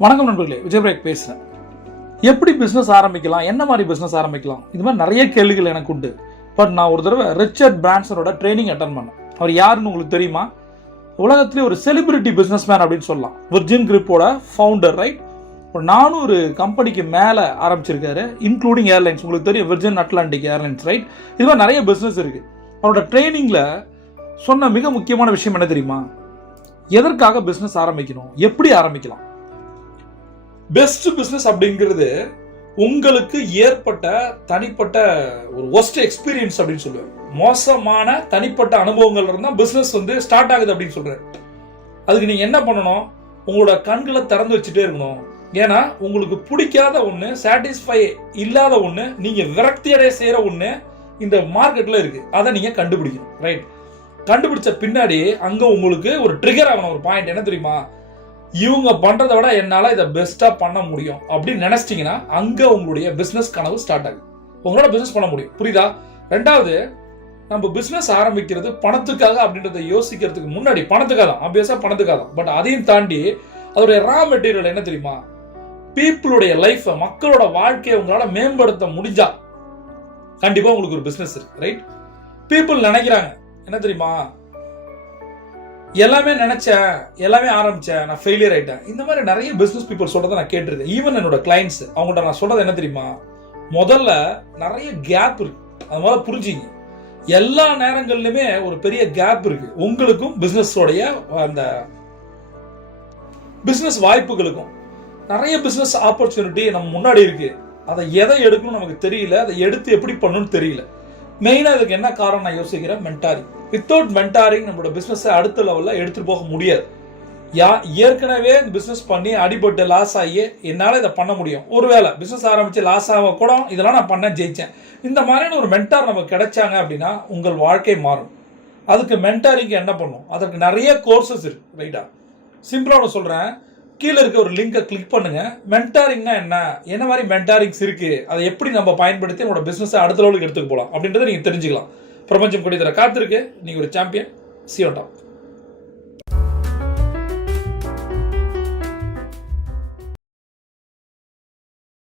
வணக்கம் நண்பர்களே, விஜய் பேசுகிறேன். எப்படி பிஸ்னஸ் ஆரம்பிக்கலாம், என்ன மாதிரி பிஸ்னஸ் ஆரம்பிக்கலாம், இது மாதிரி நிறைய கேள்விகள் எனக்கு உண்டு. பட் நான் ஒரு தடவை ரிச்சர்ட் பிரான்சனோட ட்ரைனிங் அட்டன் பண்ணேன். அவர் யாருன்னு உங்களுக்கு தெரியுமா? உலகத்திலே ஒரு செலிபிரிட்டி பிஸ்னஸ் மேன் அப்படின்னு சொல்லலாம். விர்ஜின் குரூப்போட ஃபவுண்டர், ரைட்? ஒரு 400 கம்பெனிக்கு மேலே ஆரம்பிச்சிருக்காரு, இன்க்ளூடிங் ஏர்லைன்ஸ். உங்களுக்கு தெரியும், விர்ஜின் அட்லாண்டிக் ஏர்லைன்ஸ், ரைட்? இது மாதிரி நிறைய பிஸ்னஸ் இருக்கு. அவரோட ட்ரைனிங்கில் சொன்ன மிக முக்கியமான விஷயம் என்ன தெரியுமா? எதற்காக பிஸ்னஸ் ஆரம்பிக்கணும், எப்படி ஆரம்பிக்கலாம். பெஸ்ட் பிசினஸ் அப்படிங்கிறது உங்களுக்கு ஏற்பட்ட தனிப்பட்ட ஒரு ஒஸ்ட் எக்ஸ்பீரியன்ஸ் அப்படின்னு சொல்லுவேன். மோசமான தனிப்பட்ட அனுபவங்கள் இருந்தா பிசினஸ் ஸ்டார்ட் ஆகுது அப்படின்னு சொல்றேன். அதுக்கு நீங்க என்ன பண்ணணும்? உங்களோட கண்களை திறந்து வச்சுட்டே இருக்கணும். ஏன்னா உங்களுக்கு பிடிக்காத ஒண்ணு, சாட்டிஸ்ஃபை இல்லாத ஒண்ணு, நீங்க விரக்தி அடைய செய்யற ஒண்ணு இந்த மார்க்கெட்ல இருக்கு. அதை நீங்க கண்டுபிடிக்கணும், ரைட்? கண்டுபிடிச்ச பின்னாடி அங்க உங்களுக்கு ஒரு ட்ரிகர் ஆகணும். ஒரு பாயிண்ட் என்ன தெரியுமா? இவங்க பண்றதை விட என்னால இதை பெஸ்டா பண்ண முடியும் அப்படின்னு நினைச்சிட்டீங்கன்னா அங்க உங்களுடைய பிசினஸ் கனவு ஸ்டார்ட் ஆகுது. உங்களோட பிசினஸ் பண்ண முடியும். புரியுதா? ரெண்டாவது, நம்ம பிசினஸ் ஆரம்பிக்கிறது பணத்துக்காக அப்படின்றத யோசிக்கிறதுக்கு முன்னாடி பணத்துக்காக தான், ஆப்வியஸா பணத்துக்காக தான். பட் அதையும் தாண்டி அதோடைய ரா மெட்டீரியல் என்ன தெரியுமா? பீப்புளுடைய லைஃப், மக்களோட வாழ்க்கையை உங்களால மேம்படுத்த முடிஞ்சா கண்டிப்பா உங்களுக்கு ஒரு பிசினஸ் இருக்கு, ரைட்? பீப்புள் நினைக்கிறாங்க என்ன தெரியுமா? எல்லாமே நினைச்சேன், எல்லாமே ஆரம்பிச்சேன், நான் ஃபெயிலியர் ஆயிட்டேன். இந்த மாதிரி நிறைய பிசினஸ் பீப்புள் சொல்றதை நான் கேட்டிருக்கேன். ஈவன் என்னோட கிளைண்ட்ஸ், அவங்கள்ட்ட நான் சொல்றது என்ன தெரியுமா? முதல்ல நிறைய கேப் இருக்கு, அது முதல்ல புரிஞ்சுங்க. எல்லா நேரங்கள்லயுமே ஒரு பெரிய கேப் இருக்கு. உங்களுக்கும் பிசினஸோடைய அந்த பிசினஸ் வாய்ப்புகளுக்கும் நிறைய பிசினஸ் ஆப்பர்ச்சுனிட்டி நம்ம முன்னாடி இருக்கு. அதை எதை எடுக்கணும் நமக்கு தெரியல, அதை எடுத்து எப்படி பண்ணணும்னு தெரியல. மெயினா இதுக்கு என்ன காரணம் நான் யோசிக்கிறேன்? மென்டாரிங். வித்தவுட் மென்டாரிங் நம்மளோட பிசினஸ் அடுத்த லெவல்ல எடுத்துட்டு போக முடியாது. ஏற்கனவே பிசினஸ் பண்ணி அடிபட்டு லாஸ் ஆகி என்னால இதை பண்ண முடியும், ஒருவேளை பிசினஸ் ஆரம்பிச்சு லாஸ் ஆக கூட இதெல்லாம் நான் பண்ண ஜெயிச்சேன், இந்த மாதிரியான ஒரு மென்டார் நமக்கு கிடைச்சாங்க அப்படின்னா உங்கள் வாழ்க்கை மாறும். அதுக்கு மென்டாரிங் என்ன பண்ணும்? அதற்கு நிறைய கோர்சஸ் இருக்கு, ரைட்டா? சிம்பிளா ஒன்று சொல்றேன், கீழே இருக்க ஒரு லிங்கை கிளிக் பண்ணுங்க. மென்டாரிங்னா என்ன மாதிரி மென்டாரிங்ஸ் இருக்கு, அதை எப்படி நம்ம பயன்படுத்தி நம்மளோட பிசினஸ் அடுத்த லெவலுக்கு எடுத்துட்டு போகலாம் அப்படின்றத நீங்க தெரிஞ்சுக்கலாம். பிரபஞ்சம் கொடி தர காத்திருக்கு. நீங்க ஒரு champion. See you on top.